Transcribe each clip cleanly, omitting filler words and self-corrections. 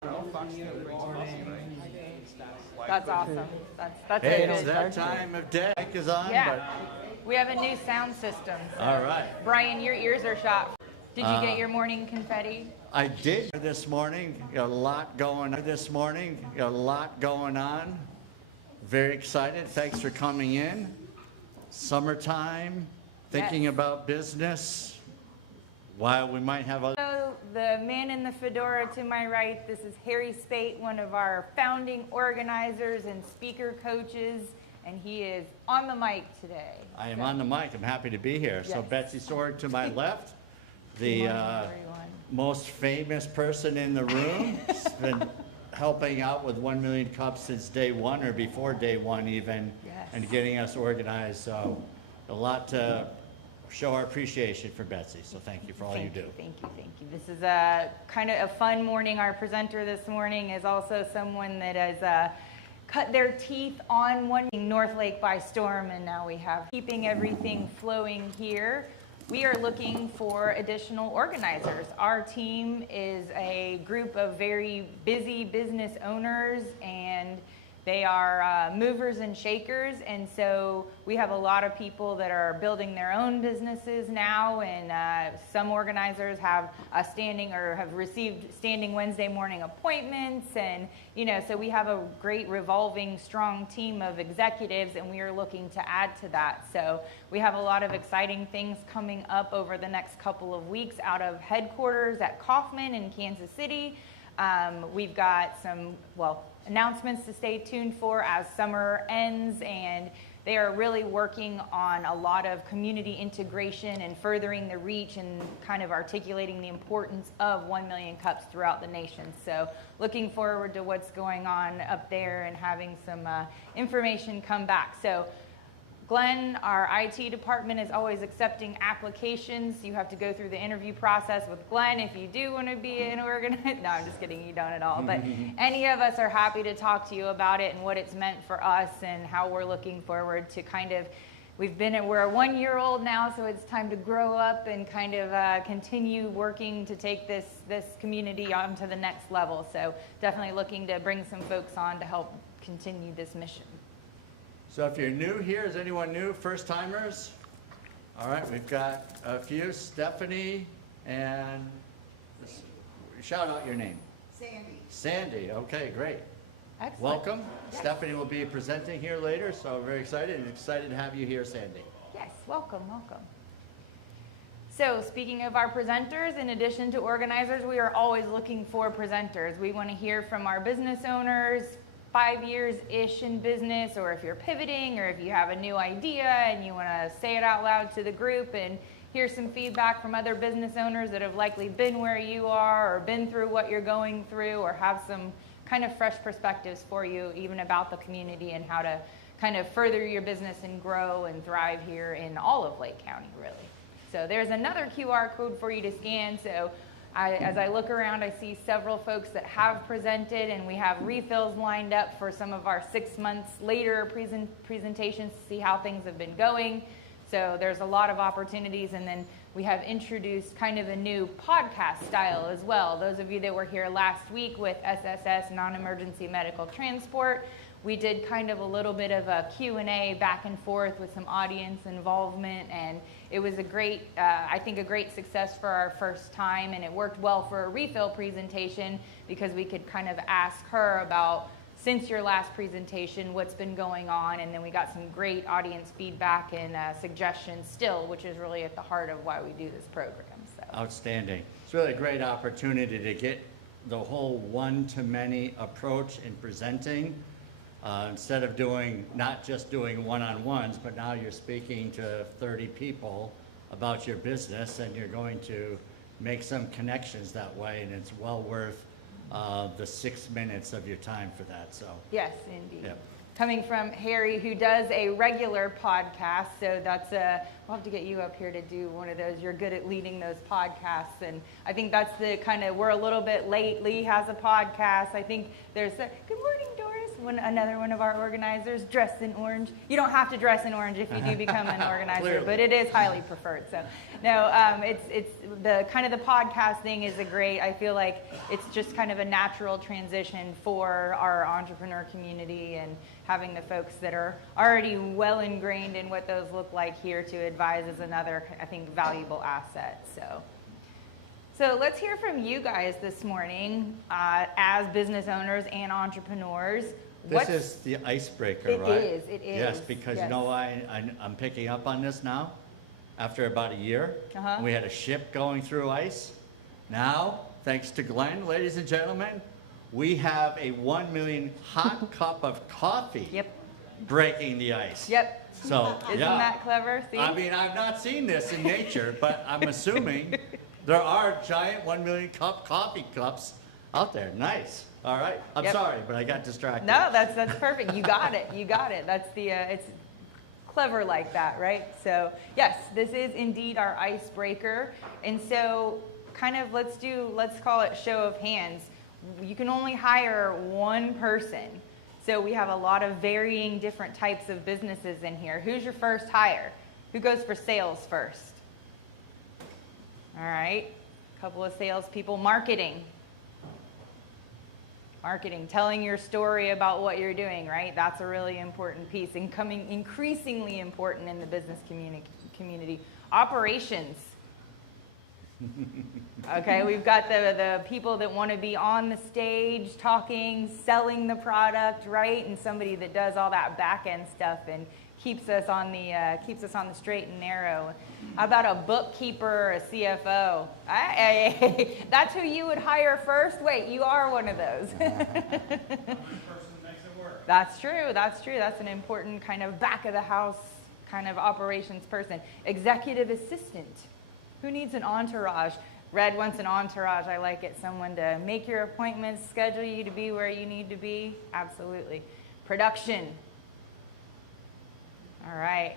That's awesome. That's Hey, a it's good. that time of day. Mic is on, Yeah, we have a new sound system. So. All right. Brian, your ears are shot. Did you get your morning confetti? I did this morning. Got a lot going on this morning. Got a lot going on. Very excited. Thanks for coming in. Summertime, thinking about business. While we might have other. So the man in the fedora to my right, this is Harry Spate, one of our founding organizers and speaker coaches, and he is on the mic today. I am on the mic. I'm happy to be here. Yes. So Betsy Sorg to my left, the most famous person in the room. Has been helping out with 1 Million Cups since day one, or before day one even, and getting us organized. So a lot to show our appreciation for Betsy. So thank you for all you do. Thank you. This is a kind of a fun morning. Our presenter this morning is also someone that has cut their teeth on one North Lake by storm, and now we have keeping everything flowing here. We are looking for additional organizers. Our team is a group of very busy business owners, and they are movers and shakers, and so we have a lot of people that are building their own businesses now, and some organizers have a standing or have received standing Wednesday morning appointments, and so we have a great revolving strong team of executives, and we are looking to add to that. So we have a lot of exciting things coming up over the next couple of weeks out of headquarters at Kauffman in Kansas City. We've got some, announcements to stay tuned for as summer ends, and they are really working on a lot of community integration and furthering the reach and kind of articulating the importance of 1 Million Cups throughout the nation. So looking forward to what's going on up there and having some information come back. So Glenn, our IT department, is always accepting applications. You have to go through the interview process with Glenn if you do want to be an organizer. No, I'm just kidding, you don't at all. But any of us are happy to talk to you about it and what it's meant for us and how we're looking forward to we're a 1-year-old now, so it's time to grow up and kind of continue working to take this community on to the next level. So definitely looking to bring some folks on to help continue this mission. So if you're new here, is anyone new? First timers? All right, we've got a few. Stephanie, and shout out your name. Sandy, okay, great. Excellent. Welcome. Yes. Stephanie will be presenting here later, so very excited to have you here, Sandy. Yes, welcome. So speaking of our presenters, in addition to organizers, we are always looking for presenters. We want to hear from our business owners, 5 years-ish in business, or if you're pivoting, or if you have a new idea and you want to say it out loud to the group and hear some feedback from other business owners that have likely been where you are or been through what you're going through, or have some kind of fresh perspectives for you even about the community and how to kind of further your business and grow and thrive here in all of Lake County, really. So there's another QR code for you to scan. So as I look around, I see several folks that have presented, and we have refills lined up for some of our 6 months later presentations to see how things have been going. So there's a lot of opportunities, and then we have introduced kind of a new podcast style as well. Those of you that were here last week with SSS, Non-Emergency Medical Transport, we did kind of a little bit of a Q&A back and forth with some audience involvement, and it was a great, I think a great success for our first time, and it worked well for a refill presentation because we could kind of ask her about, since your last presentation, what's been going on, and then we got some great audience feedback and suggestions still, which is really at the heart of why we do this program. So. Outstanding. It's really a great opportunity to get the whole one-to-many approach in presenting. Instead of not just doing one-on-ones, but now you're speaking to 30 people about your business, and you're going to make some connections that way, and it's well worth the 6 minutes of your time for that. So yes, indeed. Yep. Coming from Harry, who does a regular podcast, so that's we'll have to get you up here to do one of those. You're good at leading those podcasts, and I think that's the kind of, we're a little bit late. Lee has a podcast. I think there's good morning, Doris. another one of our organizers, dressed in orange. You don't have to dress in orange if you do become an organizer, Clearly. but it is highly preferred. So, no, it's the kind of the podcast thing is a great. I feel like it's just kind of a natural transition for our entrepreneur community, and having the folks that are already well ingrained in what those look like here to advise is another, I think, valuable asset. So let's hear from you guys this morning as business owners and entrepreneurs. This is the icebreaker, right? It is. Yes, because you know why I'm picking up on this now? After about a year, we had a ship going through ice. Now, thanks to Glenn, ladies and gentlemen, we have a 1 million hot cup of coffee breaking the ice. Yep. So, Isn't that clever? See? I mean, I've not seen this in nature, but I'm assuming there are giant 1 million cup coffee cups out there. Nice. All right. I'm sorry, but I got distracted. No, that's perfect. You got it. You got it. That's the it's clever like that, right? So yes, this is indeed our icebreaker. And so kind of let's call it show of hands. You can only hire one person. So we have a lot of varying different types of businesses in here. Who's your first hire? Who goes for sales first? All right, a couple of salespeople. Marketing, telling your story about what you're doing, right? That's a really important piece and coming increasingly important in the business community. Operations. Okay, we've got the people that want to be on the stage talking, selling the product, right? And somebody that does all that back end stuff and keeps us on the straight and narrow. How about a bookkeeper or a CFO? That's who you would hire first? Wait, you are one of those. That's true. That's an important kind of back of the house kind of operations person. Executive assistant. Who needs an entourage? Red wants an entourage. I like it. Someone to make your appointments, schedule you to be where you need to be. Absolutely. Production. All right.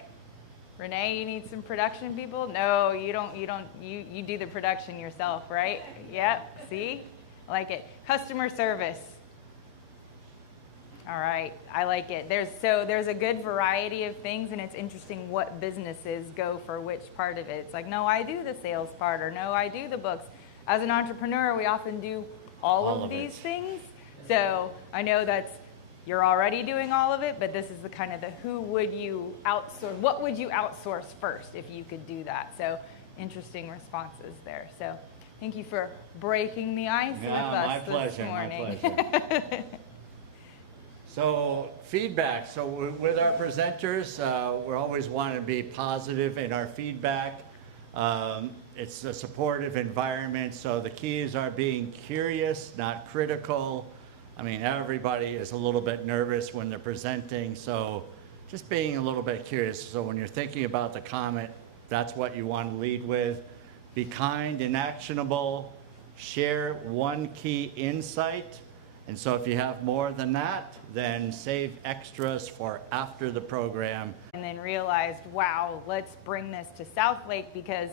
Renee, you need some production people? No, you don't. You do the production yourself, right? Yep. See? I like it. Customer service. All right, I like it. There's a good variety of things, and it's interesting what businesses go for which part of it. It's like, no, I do the sales part, or no, I do the books. As an entrepreneur, we often do all of these things. So I know you're already doing all of it, but this is the kind of who would you outsource? What would you outsource first if you could do that? So interesting responses there. So thank you for breaking the ice with us this morning. My pleasure. So feedback. So with our presenters, we're always wanting to be positive in our feedback. It's a supportive environment. So the keys are being curious, not critical. I mean, everybody is a little bit nervous when they're presenting. So just being a little bit curious. So when you're thinking about the comment, that's what you want to lead with. Be kind and actionable. Share one key insight. And so if you have more than that, then save extras for after the program. And then realized, wow, let's bring this to South Lake because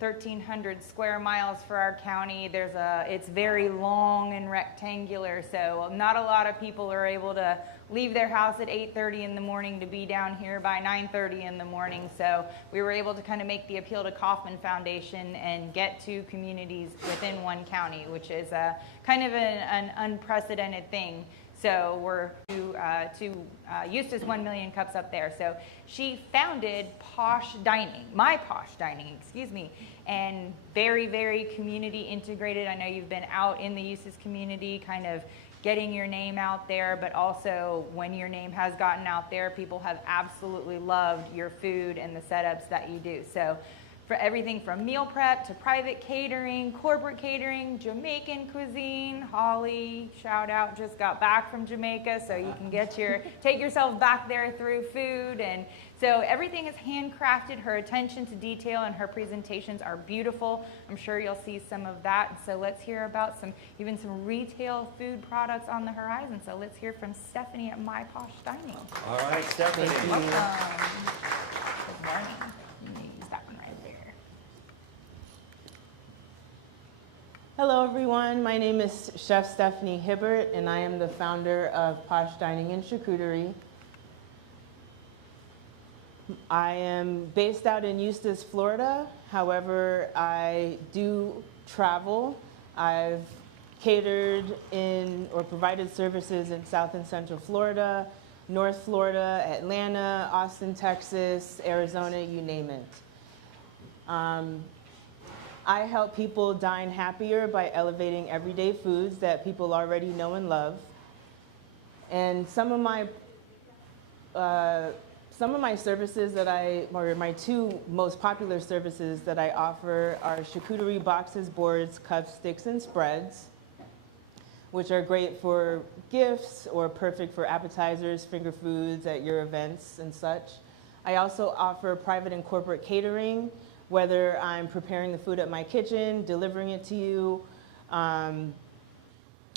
1,300 square miles for our county. It's very long and rectangular, so not a lot of people are able to leave their house at 8:30 in the morning to be down here by 9:30 in the morning. So we were able to kind of make the appeal to Kauffman Foundation and get to communities within one county, which is kind of an unprecedented thing. So we're to Eustace 1 Million Cups up there. So she founded My Posh Dining, and very, very community integrated. I know you've been out in the Eustace community kind of getting your name out there, but also when your name has gotten out there, people have absolutely loved your food and the setups that you do. So for everything from meal prep to private catering, corporate catering, Jamaican cuisine. Holly, shout out, just got back from Jamaica, so you can take yourself back there through food. And so everything is handcrafted. Her attention to detail and her presentations are beautiful. I'm sure you'll see some of that. So let's hear about even some retail food products on the horizon. So let's hear from Stephanie at My Posh Dining. All right, Stephanie. Welcome. Good morning. I'm going to use that one right there. Hello everyone, my name is Chef Stephanie Hibbert and I am the founder of Posh Dining and Charcuterie. I am based out in Eustis, Florida. However, I do travel. I've catered in or provided services in South and Central Florida, North Florida, Atlanta, Austin, Texas, Arizona, you name it. I help people dine happier by elevating everyday foods that people already know and love. And some of my services that or my two most popular services that I offer are charcuterie boxes, boards, cups, sticks, and spreads, which are great for gifts or perfect for appetizers, finger foods at your events and such. I also offer private and corporate catering, whether I'm preparing the food at my kitchen, delivering it to you,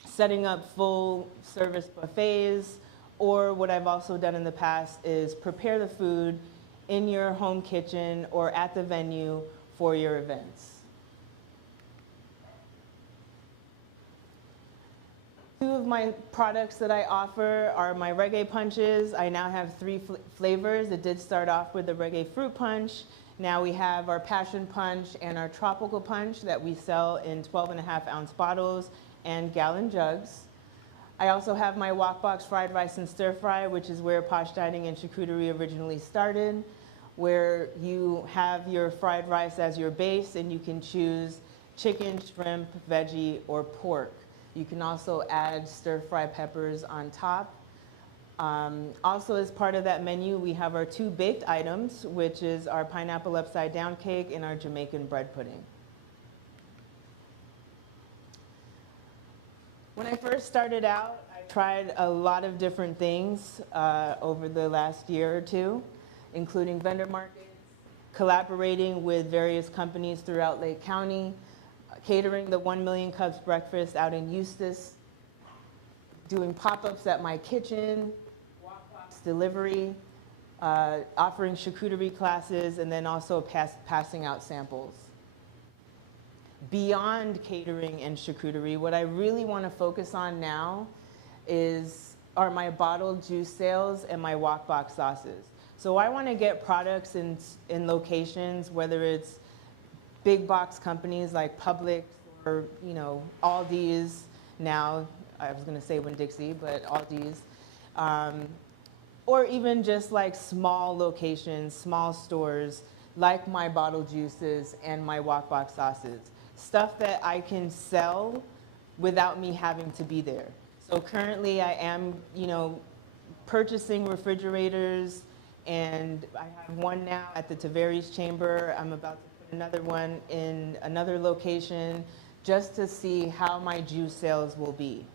setting up full service buffets, or what I've also done in the past is prepare the food in your home kitchen or at the venue for your events. Two of my products that I offer are my reggae punches. I now have 3 flavors. It did start off with the reggae fruit punch. Now we have our passion punch and our tropical punch that we sell in 12.5-ounce bottles and gallon jugs. I also have my wok box fried rice and stir fry, which is where Posh Dining and Charcuterie originally started, where you have your fried rice as your base and you can choose chicken, shrimp, veggie, or pork. You can also add stir fry peppers on top. Also, as part of that menu, we have our 2 baked items, which is our pineapple upside down cake and our Jamaican bread pudding. When I first started out, I tried a lot of different things over the last year or two, including vendor markets, collaborating with various companies throughout Lake County, catering the 1 Million Cups breakfast out in Eustis, doing pop-ups at my kitchen, delivery, offering charcuterie classes, and then also passing out samples. Beyond catering and charcuterie, what I really want to focus on now are my bottled juice sales and my wok box sauces. So I want to get products in locations, whether it's big box companies like Publix or Aldi's now. I was going to say Winn-Dixie, but Aldi's. Or even just like small locations, small stores, like my bottled juices and my wok box sauces. Stuff that I can sell without me having to be there. So currently I am, purchasing refrigerators, and I have one now at the Tavares Chamber. I'm about to put another one in another location just to see how my juice sales will be.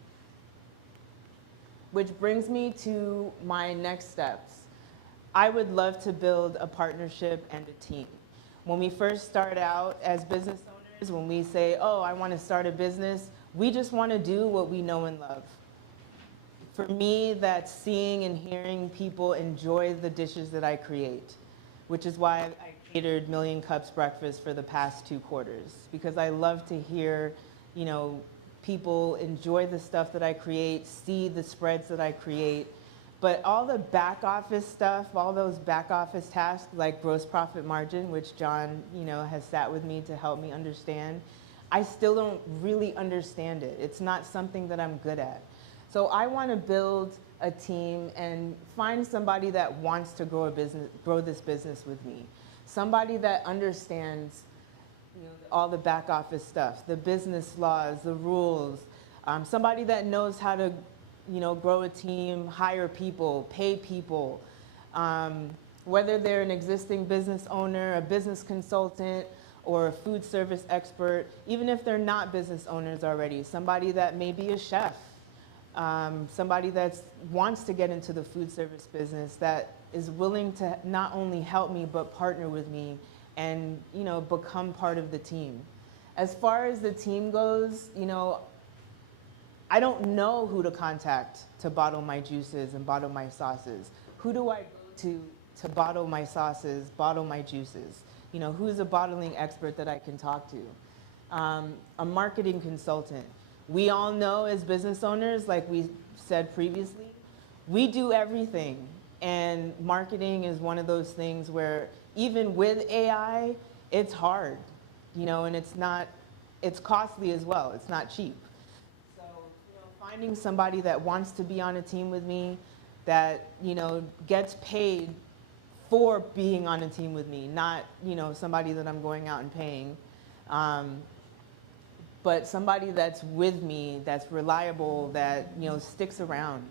Which brings me to my next steps. I would love to build a partnership and a team. When we first start out as business owners, when we say, oh, I want to start a business, we just want to do what we know and love. For me, that's seeing and hearing people enjoy the dishes that I create, which is why I catered Million Cups breakfast for the past 2 quarters, because I love to hear, people enjoy the stuff that I create, see the spreads that I create. But all the back office stuff, all those back office tasks like gross profit margin, which John, has sat with me to help me understand, I still don't really understand it. It's not something that I'm good at. So I want to build a team and find somebody that wants to grow this business with me. Somebody that understands all the back office stuff, the business laws, the rules, somebody that knows how to grow a team, hire people, pay people, whether they're an existing business owner, a business consultant, or a food service expert, even if they're not business owners already, somebody that may be a chef, somebody that wants to get into the food service business, that is willing to not only help me, but partner with me and become part of the team. As far as the team goes, I don't know who to contact to bottle my juices and bottle my sauces. Who do I go to bottle my sauces, bottle my juices? Who's a bottling expert that I can talk to? a marketing consultant. We all know as business owners, like we said previously, we do everything. And marketing is one of those things where even with AI, it's hard, and it's costly as well. It's not cheap. So, finding somebody that wants to be on a team with me, that, gets paid for being on a team with me, not, somebody that I'm going out and paying. But somebody that's with me, that's reliable, that, sticks around.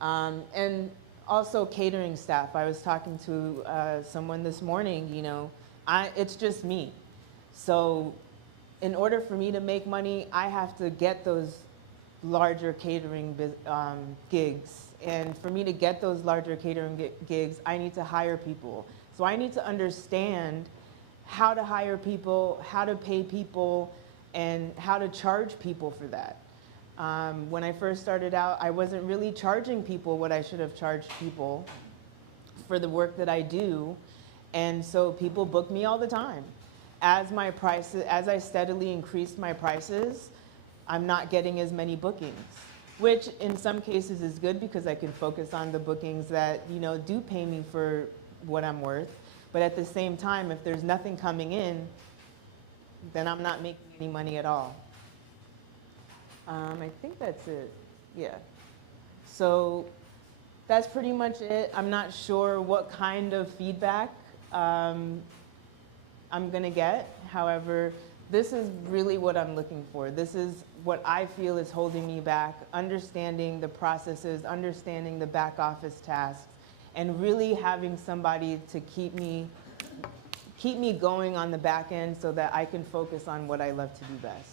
And also catering staff. I was talking to someone this morning, it's just me. So in order for me to make money, I have to get those larger catering gigs. And for me to get those larger catering gigs, I need to hire people. So I need to understand how to hire people, how to pay people, and how to charge people for that. When I first started out, I wasn't really charging people what I should have charged people for the work that I do. And so people book me all the time. As I steadily increased my prices, I'm not getting as many bookings, which in some cases is good because I can focus on the bookings that, do pay me for what I'm worth. But at the same time, if there's nothing coming in, then I'm not making any money at all. I think that's it. Yeah. So that's pretty much it. I'm not sure what kind of feedback I'm going to get. However, this is really what I'm looking for. This is what I feel is holding me back, understanding the processes, understanding the back office tasks, and really having somebody to keep me going on the back end so that I can focus on what I love to do best.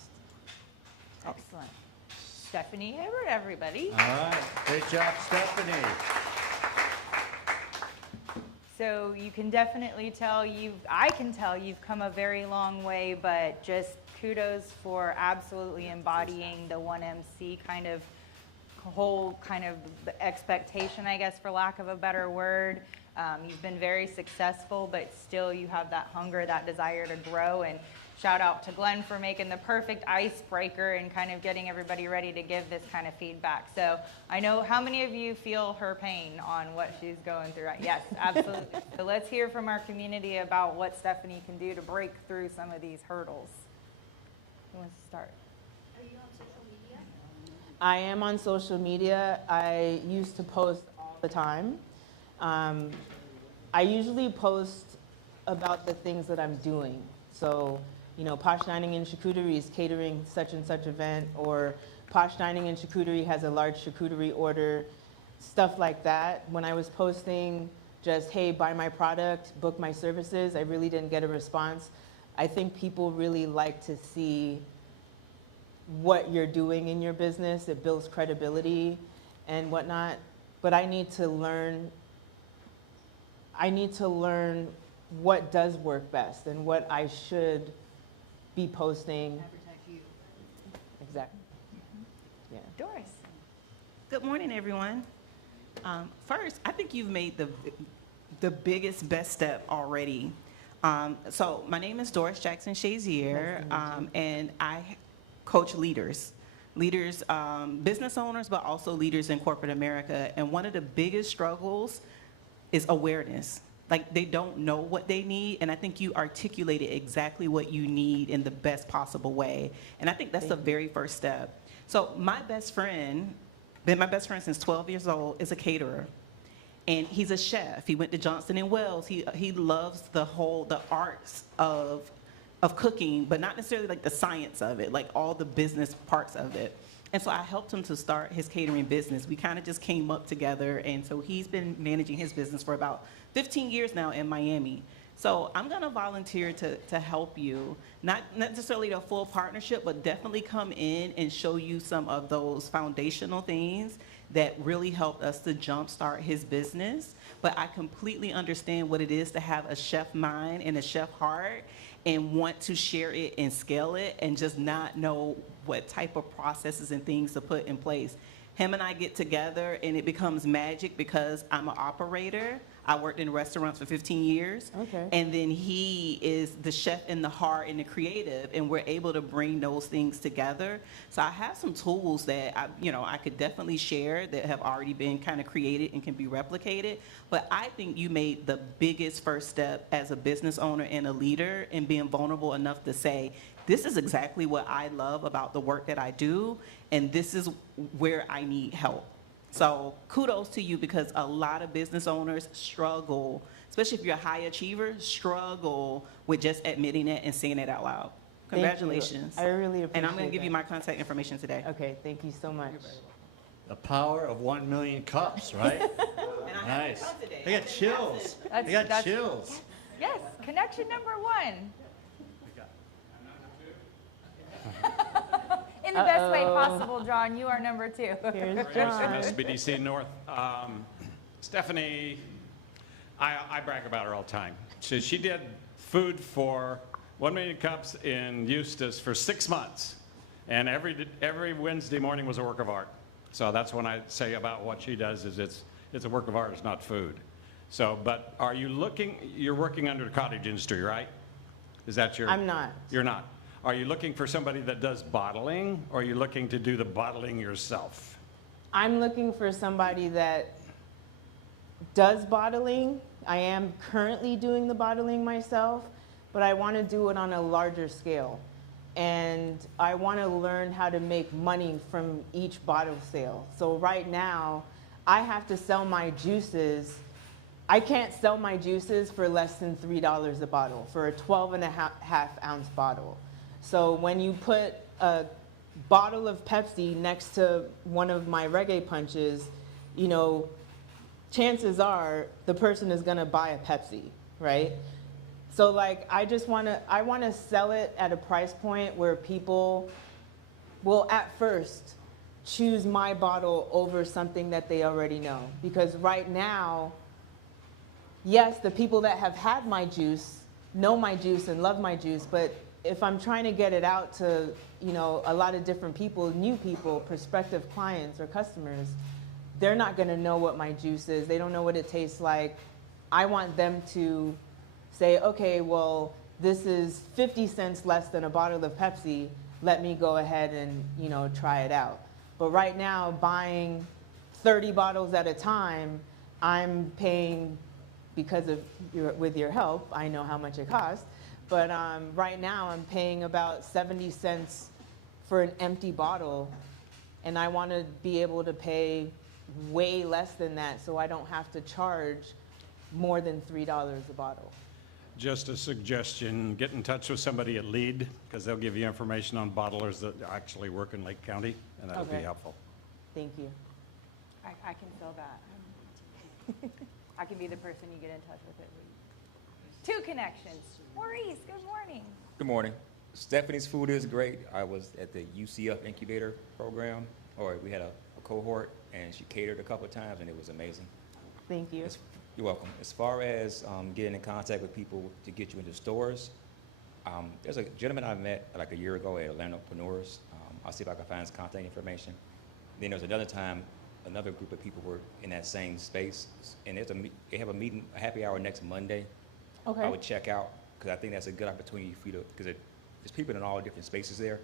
Excellent. Stephanie Hayward, everybody. All right, great job, Stephanie. So you can definitely tell I can tell you've come a very long way, but just kudos for absolutely embodying the 1MC kind of whole kind of expectation, I guess, for lack of a better word. You've been very successful, but still you have that hunger, that desire to grow. And shout out to Glenn for making the perfect icebreaker and kind of getting everybody ready to give this kind of feedback. So I know how many of you feel her pain on what she's going through. Yes, absolutely. So let's hear from our community about what Stephanie can do to break through some of these hurdles. Who wants to start? Are you on social media? I am on social media. I used to post all the time. I usually post about the things that I'm doing. So, Posh Dining and Charcuterie is catering such and such event, or Posh Dining and Charcuterie has a large charcuterie order, stuff like that. When I was posting just, hey, buy my product, book my services, I really didn't get a response. I think people really like to see what you're doing in your business. It builds credibility and whatnot. But I need to learn what does work best and what I should be posting. Advertise you. Exactly. Yeah. Doris. Good morning, everyone. First, I think you've made the biggest, best step already. So my name is Doris Jackson Shazier, and I coach leaders, business owners, but also leaders in corporate America. And one of the biggest struggles is awareness. Like, they don't know what they need, and I think you articulated exactly what you need in the best possible way. And I think that's the very first step. So my best friend, been my best friend since 12 years old, is a caterer. And he's a chef. He went to Johnson & Wales. He loves the arts of cooking, but not necessarily like the science of it, like all the business parts of it. And so I helped him to start his catering business. We kind of just came up together, and so he's been managing his business for about 15 years now in Miami. So I'm gonna volunteer to help you, not necessarily a full partnership, but definitely come in and show you some of those foundational things that really helped us to jumpstart his business. But I completely understand what it is to have a chef mind and a chef heart and want to share it and scale it and just not know what type of processes and things to put in place. him and I get together and it becomes magic because I'm an operator. I worked in restaurants for 15 years. Okay. And then he is the chef in the heart and the creative, and we're able to bring those things together. So I have some tools that I could definitely share that have already been kind of created and can be replicated. But I think you made the biggest first step as a business owner and a leader in being vulnerable enough to say, this is exactly what I love about the work that I do, and this is where I need help. So kudos to you, because a lot of business owners struggle, especially if you're a high achiever, struggle with just admitting it and saying it out loud. Thank you. Congratulations. I really appreciate And I'm going to give that. you my contact information today. Okay, thank you so much. The power of 1 million cups, right? And I have Nice. to come today. I got chills. I That's- got that's- chills. Yes, connection number 1. In the best way possible, John. You are number 2. Here's From John. SBDC North. Stephanie, I brag about her all the time. She did food for 1 million cups in Eustis for 6 months. And every Wednesday morning was a work of art. So that's when I say about what she does is it's a work of art, it's not food. So, but are you you're working under the cottage industry, right? Is that your? I'm not. You're not. Are you looking for somebody that does bottling, or are you looking to do the bottling yourself? I'm looking for somebody that does bottling. I am currently doing the bottling myself, but I want to do it on a larger scale. And I want to learn how to make money from each bottle sale. So right now, I have to sell my juices. I can't sell my juices for less than $3 a bottle for a 12.5 ounce bottle. So when you put a bottle of Pepsi next to one of my reggae punches, chances are the person is gonna buy a Pepsi, right? So like, I wanna sell it at a price point where people will at first choose my bottle over something that they already know. Because right now, yes, the people that have had my juice know my juice and love my juice, but if I'm trying to get it out to, a lot of different people, new people, prospective clients or customers, they're not gonna know what my juice is. They don't know what it tastes like. I want them to say, okay, well, this is 50 cents less than a bottle of Pepsi. Let me go ahead and, try it out. But right now, buying 30 bottles at a time, I'm paying, because of with your help, I know how much it costs. But right now, I'm paying about 70 cents for an empty bottle, and I want to be able to pay way less than that, so I don't have to charge more than $3 a bottle. Just a suggestion, get in touch with somebody at LEAD, because they'll give you information on bottlers that actually work in Lake County, and that'll be Okay. helpful. Thank you. I can fill that. I can be the person you get in touch with at 2 connections. Maurice, good morning. Good morning. Stephanie's food is great. I was at the UCF incubator program, or we had a cohort, and she catered a couple of times, and it was amazing. Thank you. You're welcome. As far as getting in contact with people to get you into stores, there's a gentleman I met like a year ago at Entrepreneurs. I'll see if I can find his contact information. Then there's another time, another group of people were in that same space, and they have a meeting, a happy hour next Monday. Okay. I would check out, because I think that's a good opportunity for you to, because there's people in all different spaces there.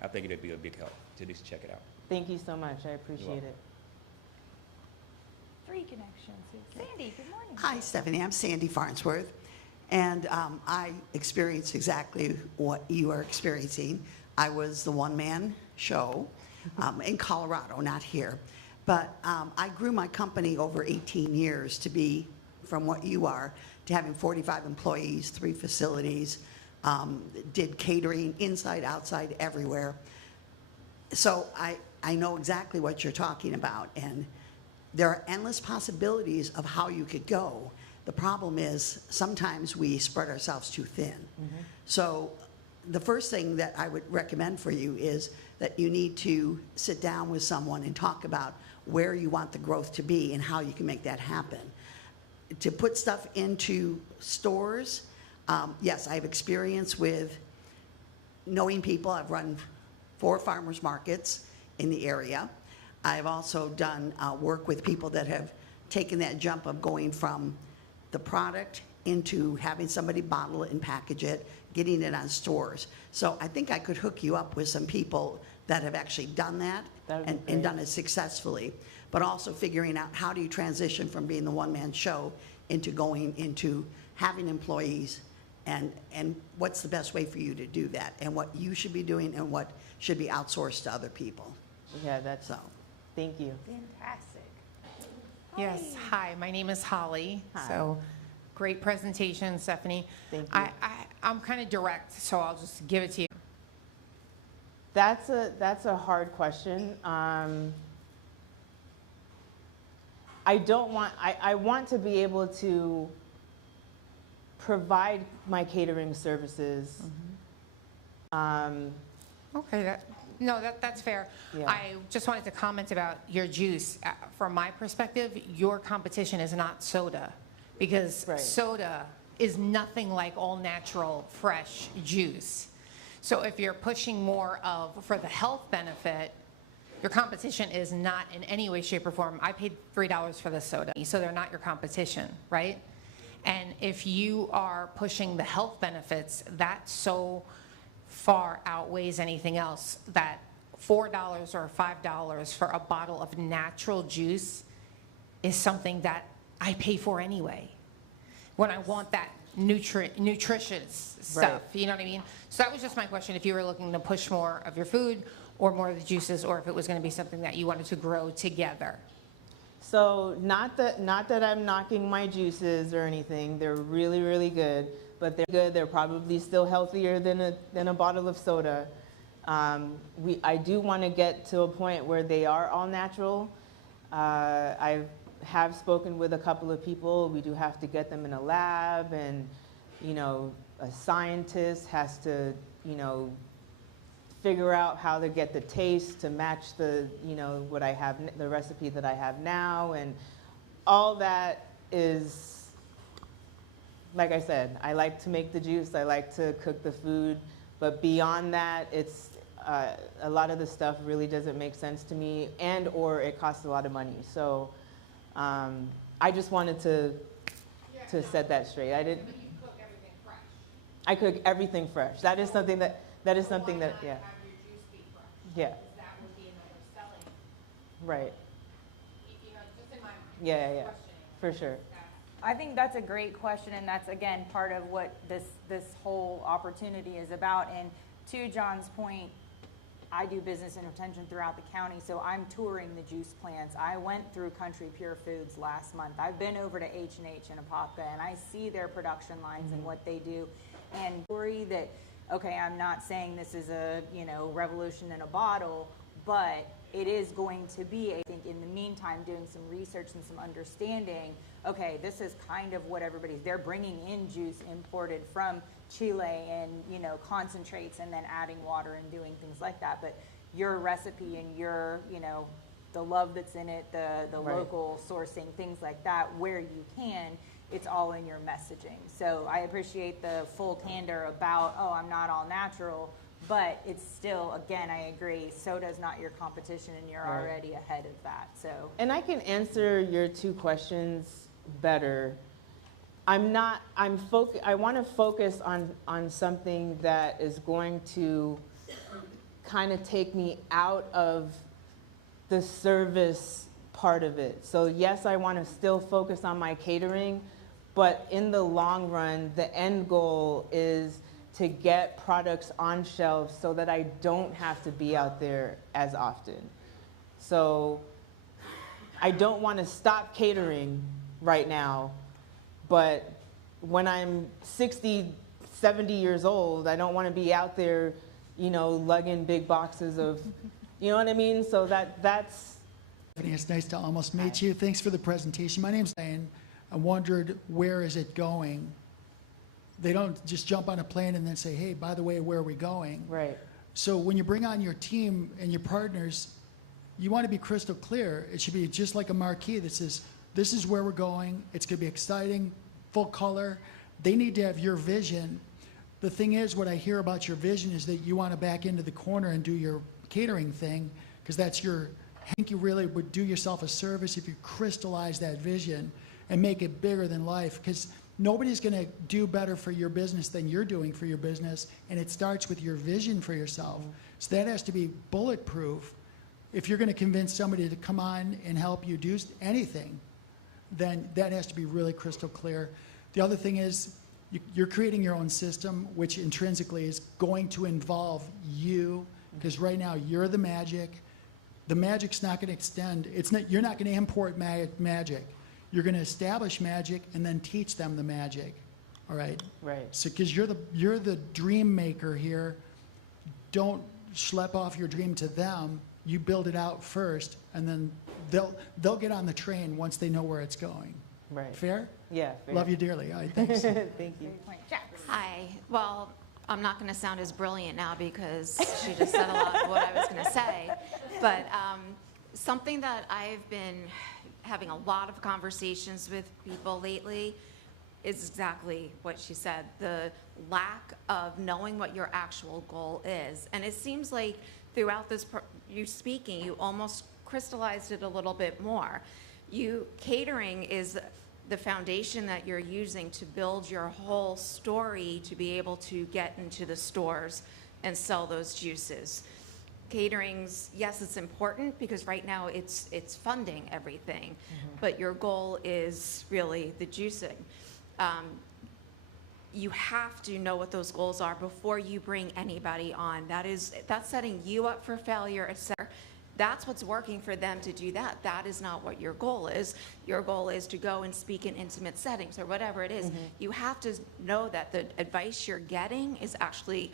I think it'd be a big help to at least check it out. Thank you so much. I appreciate welcome. it. 3 connections. Sandy, good morning. Hi, Stephanie. I'm Sandy Farnsworth, and I experienced exactly what you are experiencing. I was the one-man show in Colorado, not here. But I grew my company over 18 years to be, from what you are, to having 45 employees, 3 facilities, did catering inside, outside, everywhere. So I know exactly what you're talking about, and there are endless possibilities of how you could go. The problem is sometimes we spread ourselves too thin. Mm-hmm. So the first thing that I would recommend for you is that you need to sit down with someone and talk about where you want the growth to be and how you can make that happen. To put stuff into stores, yes, I have experience with knowing people. I've run 4 farmers markets in the area. I've also done work with people that have taken that jump of going from the product into having somebody bottle it and package it, getting it on stores. So I think I could hook you up with some people that have actually done that and done it successfully. But also figuring out how do you transition from being the one-man show into going into having employees, and what's the best way for you to do that, and what you should be doing and what should be outsourced to other people. Yeah, that's So. Thank you. Fantastic. Yes, hi, my name is Holly. Hi. So, great presentation, Stephanie. Thank you. I'm kind of direct, so I'll just give it to you. That's a hard question. I want to be able to provide my catering services. Okay, that's fair. Yeah. I just wanted to comment about your juice. From my perspective, your competition is not soda, because Right. soda is nothing like all natural, fresh juice. So if you're pushing more of, for the health benefit, your competition is not in any way, shape, or form. I paid $3 for this soda, so they're not your competition, right? And if you are pushing the health benefits, that so far outweighs anything else, that $4 or $5 for a bottle of natural juice is something that I pay for anyway, when I want that nutritious stuff. Right. You know what I mean? So that was just my question, if you were looking to push more of your food or more of the juices, or if it was going to be something that you wanted to grow together. So not that I'm knocking my juices or anything. They're really, really good, but they're good. They're probably still healthier than a bottle of soda. I do want to get to a point where they are all natural. I have spoken with a couple of people. We do have to get them in a lab, and a scientist has to figure out how to get the taste to match the what I have, the recipe that I have now, and all that is, like I said, I like to make the juice, I like to cook the food, but beyond that, it's a lot of the stuff really doesn't make sense to me, and or it costs a lot of money. So I just wanted to set that straight. I didn't. But you cook everything fresh. I cook everything fresh. That is something that yeah. Have your juice be fresh. Yeah. Because that would be another selling, Right. just in my mind. Yeah, questioning. for sure. I think that's a great question, and that's, again, part of what this whole opportunity is about. And to John's point, I do business and retention throughout the county, so I'm touring the juice plants. I went through Country Pure Foods last month. I've been over to H&H in Apopka, and I see their production lines and what they do. And worry that, okay, I'm not saying this is a revolution in a bottle, but it is going to be, I think, in the meantime, doing some research and some understanding. Okay, this is kind of what they're bringing in juice imported from Chile and, concentrates, and then adding water and doing things like that. But your recipe and your, the love that's in it, the Right. local sourcing, things like that, where you can, it's all in your messaging. So I appreciate the full candor about, I'm not all natural, but it's still, again, I agree, soda's not your competition, and you're Right. already ahead of that, so. And I can answer your two questions better. I want to focus on something that is going to kind of take me out of the service part of it. So yes, I want to still focus on my catering, but in the long run, the end goal is to get products on shelves so that I don't have to be out there as often. So I don't want to stop catering right now, but when I'm 60, 70 years old, I don't want to be out there, lugging big boxes of, you know what I mean? So that's. It's nice to almost meet you. Thanks for the presentation. My name's Diane. I wondered, where is it going? They don't just jump on a plane and then say, hey, by the way, where are we going? Right. So when you bring on your team and your partners, you want to be crystal clear. It should be just like a marquee that says, this is where we're going. It's going to be exciting, full color. They need to have your vision. The thing is, what I hear about your vision is that you want to back into the corner and do your catering thing, because that's your I think you really would do yourself a service if you crystallize that vision and make it bigger than life, because nobody's going to do better for your business than you're doing for your business, and it starts with your vision for yourself. So that has to be bulletproof. If you're going to convince somebody to come on and help you do anything, then that has to be really crystal clear. The other thing is you're creating your own system, which intrinsically is going to involve you, because right now you're the magic. The magic's not going to extend. You're not going to import magic. You're going to establish magic and then teach them the magic. All right? Right. So, because you're the dream maker here, don't schlep off your dream to them. You build it out first, and then they'll get on the train once they know where it's going. Right. Fair? Yeah. Fair. Love you dearly. All right, thanks. Thank you. Hi. Well, I'm not going to sound as brilliant now because she just said a lot of what I was going to say. But something that I've been having a lot of conversations with people lately is exactly what she said, the lack of knowing what your actual goal is. And it seems like throughout this, you speaking, you almost crystallized it a little bit more. Catering is the foundation that you're using to build your whole story to be able to get into the stores and sell those juices. Catering's, yes, it's important because right now it's funding everything, but your goal is really the juicing. You have to know what those goals are before you bring anybody on. That's setting you up for failure, etc. That's what's working for them to do that. That is not what your goal is. Your goal is to go and speak in intimate settings or whatever it is. You have to know that the advice you're getting is actually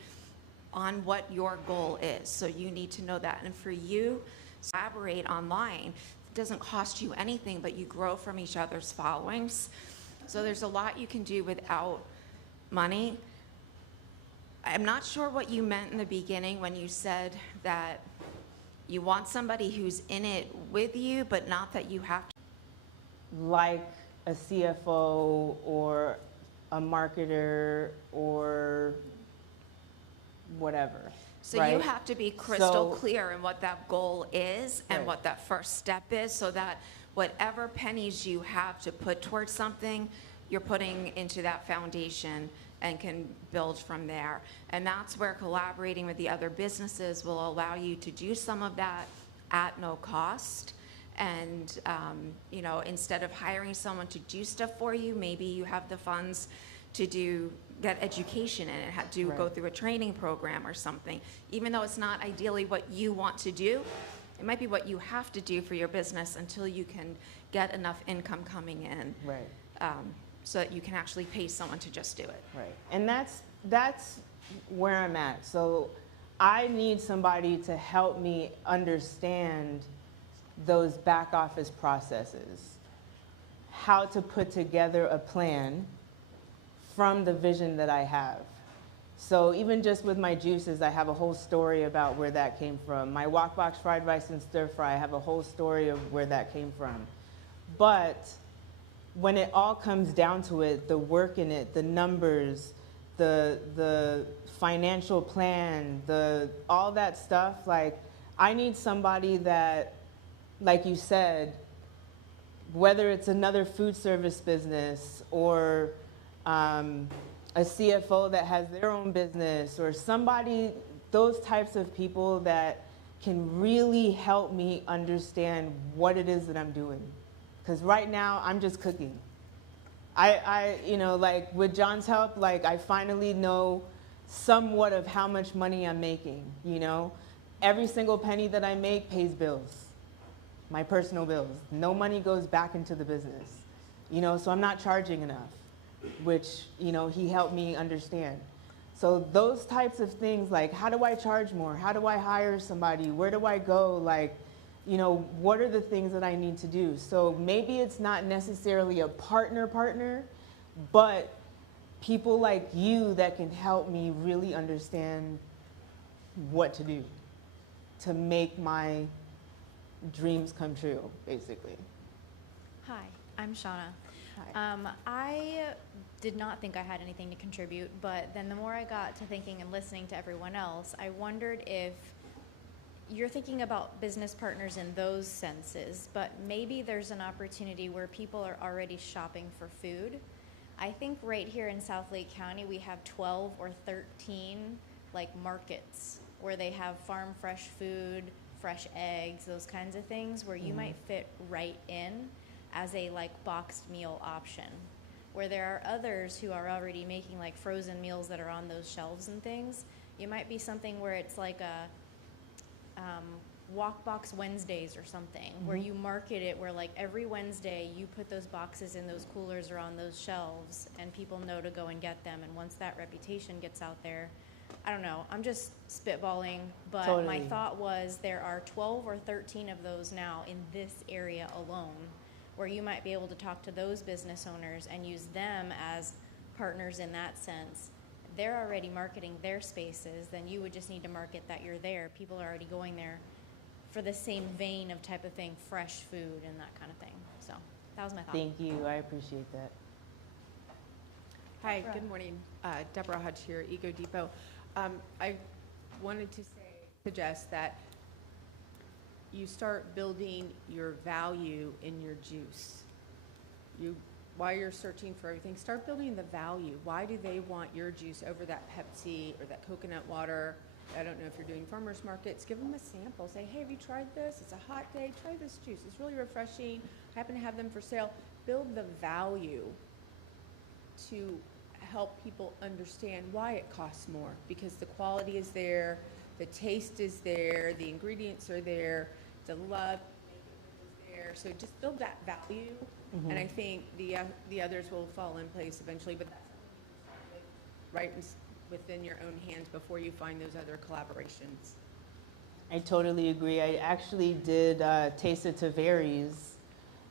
on what your goal is. So you need to know that. And for you, collaborate online. It doesn't cost you anything, but you grow from each other's followings. So there's a lot you can do without money. I'm not sure what you meant in the beginning when you said that you want somebody who's in it with you, but not that you have to. Like a CFO or a marketer or whatever. So right? you have to be crystal So- clear in what that goal is and Right. what that first step is, so that whatever pennies you have to put towards something, you're putting into that foundation and can build from there. And that's where collaborating with the other businesses will allow you to do some of that at no cost. And, instead of hiring someone to do stuff for you, maybe you have the funds to get education in it, go Right. through a training program or something. Even though it's not ideally what you want to do, it might be what you have to do for your business until you can get enough income coming in. Right. So that you can actually pay someone to just do it. Right. And that's where I'm at. So I need somebody to help me understand those back office processes, how to put together a plan from the vision that I have. So even just with my juices, I have a whole story about where that came from. My wok box fried rice and stir fry, I have a whole story of where that came from. But when it all comes down to it, the work in it, the numbers, the financial plan, all that stuff, like I need somebody that, like you said, whether it's another food service business or a CFO that has their own business or somebody, those types of people that can really help me understand what it is that I'm doing. Because right now, I'm just cooking. Like with John's help, like I finally know somewhat of how much money I'm making, Every single penny that I make pays bills, my personal bills. No money goes back into the business, so I'm not charging enough, which, he helped me understand. So those types of things, like how do I charge more? How do I hire somebody? Where do I go? Like, what are the things that I need to do? So maybe it's not necessarily a partner, but people like you that can help me really understand what to do to make my dreams come true, basically. Hi, I'm Shauna. Hi. I did not think I had anything to contribute, but then the more I got to thinking and listening to everyone else, I wondered if you're thinking about business partners in those senses, but maybe there's an opportunity where people are already shopping for food. I think right here in South Lake County, we have 12 or 13 like markets where they have farm fresh food, fresh eggs, those kinds of things, where you might fit right in as a like boxed meal option. Where there are others who are already making like frozen meals that are on those shelves and things. You might be something where it's like a Walk Box Wednesdays or something, where you market it where like every Wednesday you put those boxes in those coolers or on those shelves and people know to go and get them. And once that reputation gets out there, I don't know, I'm just spitballing, but Totally. my thought was there are 12 or 13 of those now in this area alone, where you might be able to talk to those business owners and use them as partners in that sense. They're already marketing their spaces, then you would just need to market that you're there. People are already going there for the same vein of type of thing, fresh food and that kind of thing. So that was my thought. Thank you, I appreciate that. Hi, good morning. Deborah Hodge here, Ego Depot. I wanted to suggest that you start building your value in your juice. While you're searching for everything, start building the value. Why do they want your juice over that Pepsi or that coconut water? I don't know if you're doing farmers markets. Give them a sample. Say, hey, have you tried this? It's a hot day. Try this juice. It's really refreshing. I happen to have them for sale. Build the value to help people understand why it costs more, because the quality is there, the taste is there, the ingredients are there, the love is there. So just build that value, and I think the others will fall in place eventually. But that's right within your own hands before you find those other collaborations. I totally agree. I actually did Taste It to Varies,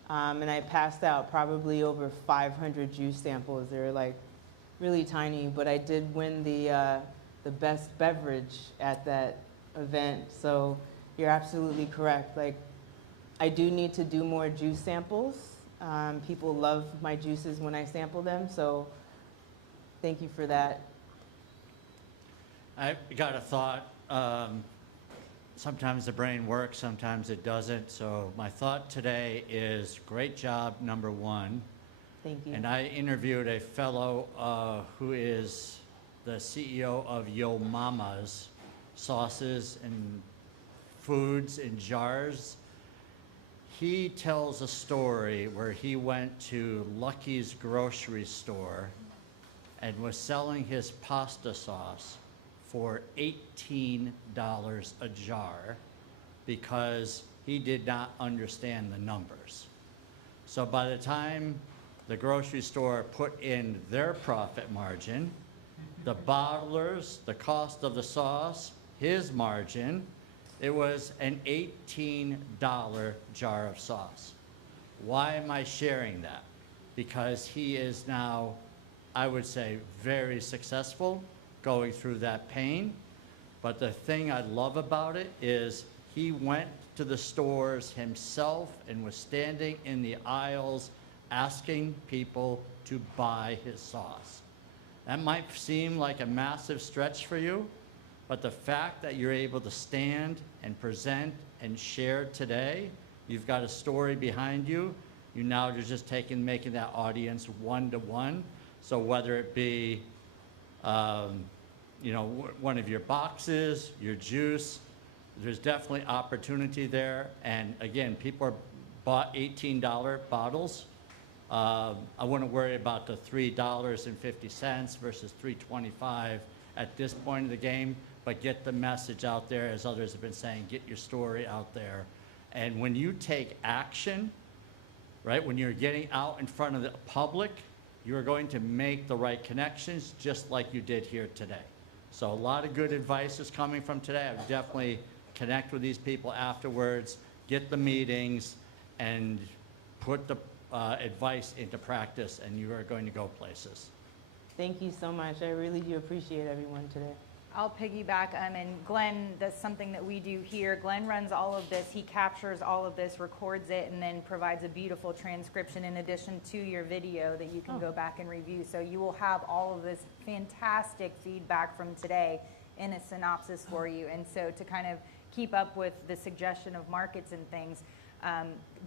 and I passed out probably over 500 juice samples. They're like really tiny, but I did win the best beverage at that event. So you're absolutely correct. Like, I do need to do more juice samples. People love my juices when I sample them, so thank you for that. I got a thought. Sometimes the brain works, sometimes it doesn't. So my thought today is great job, number one. Thank you. And I interviewed a fellow who is the CEO of Yo Mama's Sauces and Foods in Jars. He tells a story where he went to Lucky's grocery store and was selling his pasta sauce for $18 a jar because he did not understand the numbers. So by the time the grocery store put in their profit margin, the bottlers, the cost of the sauce, his margin, it was an $18 jar of sauce. Why am I sharing that? Because he is now, I would say, very successful going through that pain. But the thing I love about it is he went to the stores himself and was standing in the aisles asking people to buy his sauce. That might seem like a massive stretch for you, but the fact that you're able to stand and present and share today, you've got a story behind you. You now are just making that audience one-to-one. So whether it be, one of your boxes, your juice, there's definitely opportunity there. And again, people are bought $18 bottles. I wouldn't worry about the $3.50 versus $3.25 at this point of the game, but get the message out there, as others have been saying, get your story out there. And when you take action, right, when you're getting out in front of the public, you're going to make the right connections, just like you did here today. So a lot of good advice is coming from today. I would definitely connect with these people afterwards, get the meetings, and put the advice into practice, and you are going to go places. Thank you so much. I really do appreciate everyone today. I'll piggyback, and Glenn, that's something that we do here. Glenn runs all of this. He captures all of this, records it, and then provides a beautiful transcription in addition to your video that you can go back and review. So you will have all of this fantastic feedback from today in a synopsis for you. And so to kind of keep up with the suggestion of markets and things,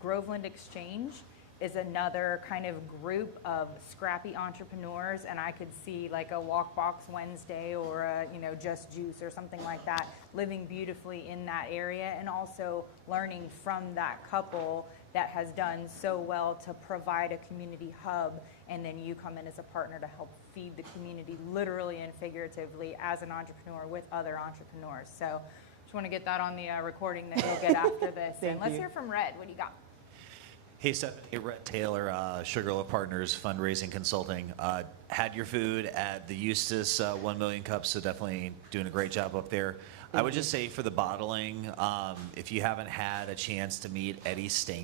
Groveland Exchange is another kind of group of scrappy entrepreneurs, and I could see like a Walk Box Wednesday or a, Just Juice or something like that, living beautifully in that area, and also learning from that couple that has done so well to provide a community hub, and then you come in as a partner to help feed the community literally and figuratively as an entrepreneur with other entrepreneurs. So just want to get that on the recording that you'll get after this. And let's hear from Red. What do you got? Hey, Stephanie, Rhett Taylor, Sugarloaf Partners Fundraising Consulting. Had your food at the Eustis 1 Million Cups, so definitely doing a great job up there. I would just say for the bottling, if you haven't had a chance to meet Eddie Stank